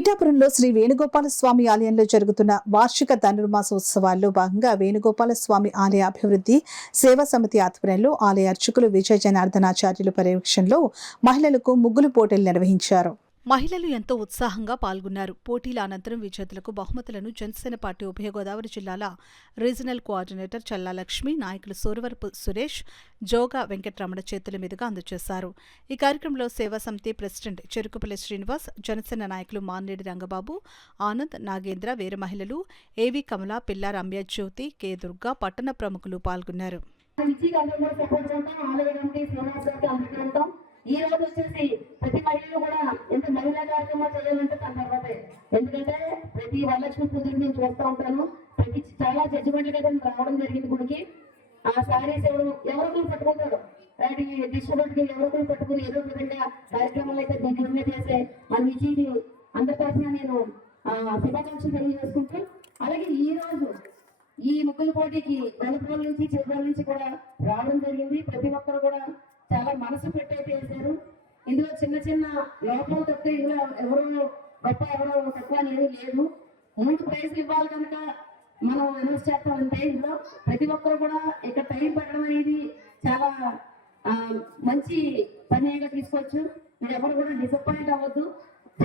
పిఠాపురంలో శ్రీ వేణుగోపాల స్వామి ఆలయంలో జరుగుతున్న వార్షిక ధనుర్మాసోత్సవాల్లో భాగంగా వేణుగోపాల స్వామి ఆలయ అభివృద్ధి సేవా సమితి ఆధ్వర్యంలో ఆలయ అర్చకులు విజయ జనార్దనాచార్యులు పర్యవేక్షణలో మహిళలకు ముగ్గులు పోటీలు నిర్వహించారు. మహిళలు ఎంతో ఉత్సాహంగా పాల్గొన్నారు. పోటీల అనంతరం విజేతలకు బహుమతులను జనసేన పార్టీ ఉభయ గోదావరి జిల్లాల రీజనల్ కోఆర్డినేటర్ చల్లా లక్ష్మి, నాయకులు సూరవరపు సురేష్, జోగా వెంకటరమణ చేతుల మీదుగా అందజేశారు. ఈ కార్యక్రమంలో సేవా సమితి ప్రెసిడెంట్ చెరుకుపల్లి శ్రీనివాస్, జనసేన నాయకులు మాన్నేడి రంగబాబు, ఆనంద్, నాగేంద్ర, వేరే మహిళలు ఏవి కమల, పిల్ల రమ్య జ్యోతి, కె దుర్గా, పట్టణ ప్రముఖులు పాల్గొన్నారు. ఈ రోజు వచ్చేసి ప్రతి మహిళలు కూడా ఎంత మహిళా కార్యక్రమాలు చేయాలంటే తన తర్వాతే. ఎందుకంటే ప్రతి వరలక్ష్మి పూజలు నేను చూస్తూ ఉంటాను. ప్రతి చాలా జడ్జిమెంట్లకి అయితే రావడం జరిగింది. గుడికి ఆ శారీస్ ఎవరొకరు పట్టుకుంటారు, డిస్ట్రిబ్యూట్కి ఎవరొకరు పట్టుకుని ఏదో విధంగా కార్యక్రమాలు అయితే దగ్గరగా చేసే మన విజయని అందరి తరఫున నేను శుభాకాంక్షలు తెలియజేసుకుంటూ, అలాగే ఈ రోజు ఈ ముగ్గుల పోటీకి వెలుపల నుంచి చివరి నుంచి కూడా రావడం జరిగింది. ప్రతి ఒక్కరు కూడా చాలా మనసు పెట్టయితే వేశారు. ఇందులో చిన్న చిన్న లోపాలు తప్ప ఇందులో ఎవరో గొప్ప ఎవరో తక్కువ అనేది లేదు. 3 ప్రైజ్లు ఇవ్వాలి కనుక మనం అనౌన్స్ చేస్తామంటే ఇందులో ప్రతి ఒక్కరు కూడా ఇక్కడ టైం పెట్టడం అనేది చాలా మంచి పనిగా తీసుకోవచ్చు. మీరు ఎవరు కూడా డిసప్పాయింట్ అవ్వద్దు.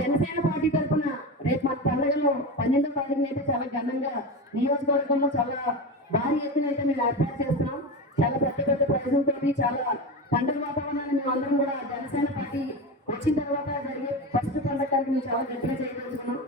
జనసేన పార్టీ తరఫున రేపు మన పండుగలో 12వ తారీఖున అయితే చాలా ఘనంగా నియోజకవర్గంలో చాలా భారీ ఎత్తున అయితే మేము ఏర్పాటు చేస్తున్నాం. చాలా పెద్ద పెద్ద ప్రైజులతో చాలా పండుగ వాతావరణాన్ని మేము అందరం కూడా జనసేన పార్టీ వచ్చిన తర్వాత జరిగే ఫస్ట్ పండుగ మేము చాలా గట్టిగా చేయదలుచుకున్నాం.